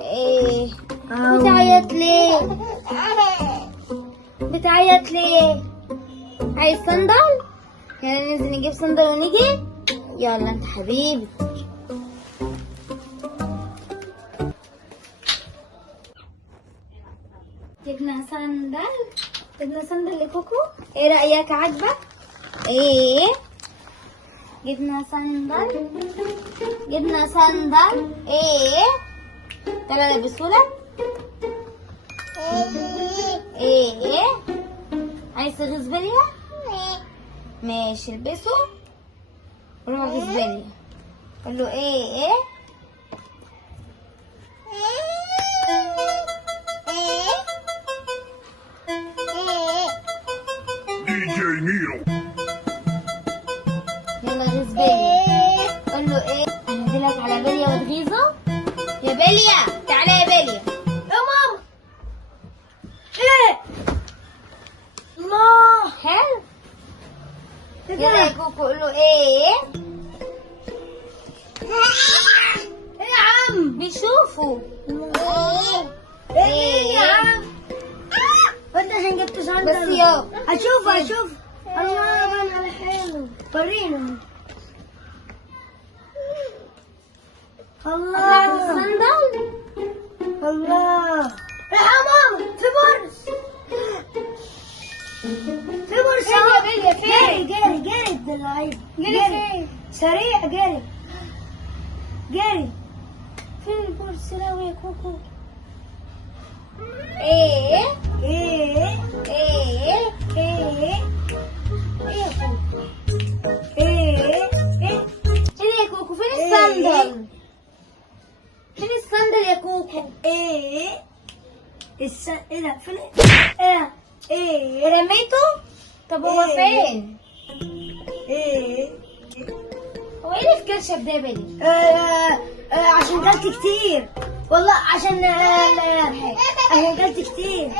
ايه بتعيط ليه؟ بتعيط ليه؟ عايز صندل؟ يلا ننزل نجيب صندل ونيجي. يلا انت حبيبي. جبنا صندل لكوكو. ايه رأيك؟ عاجبك؟ ايه جبنا صندل. ايه تعالى البسهولك. ايه عايز غزبلية؟ ماشي البسه. روح غزبلية. قول له ايه DJ Nero. يلا غزبلية. قول له ايه؟ انزلك على بلية وتغيظه. يا بلية تعالى يا بلية. يا ماما. ايه الله حلو. يلا يا كوكو قول له ايه؟ ايه يا عم؟ بيشوفوا. ايه يا عم؟ انت عشان جبت صندل بس يا اشوف الله بان على حلو. ورينا الله صندل. الله. يا ماما في برص فين يا بلية؟ فين؟ جري ده اللعيب. جري فين؟ سريع جري فين البورس لو يا كوكو؟ ايه ايه ايه ايه يا كوكو؟ ايه ايه يا كوكو؟ فين الصندل؟ فين الصندل يا كوكو؟ ايه ايه ده فين؟ ايه رميته؟ طب هو إيه؟ فين؟ ايه هو ايه الكرشب ده يا بلية؟ عشان كلت كتير والله. عشان كلت كتير. يلا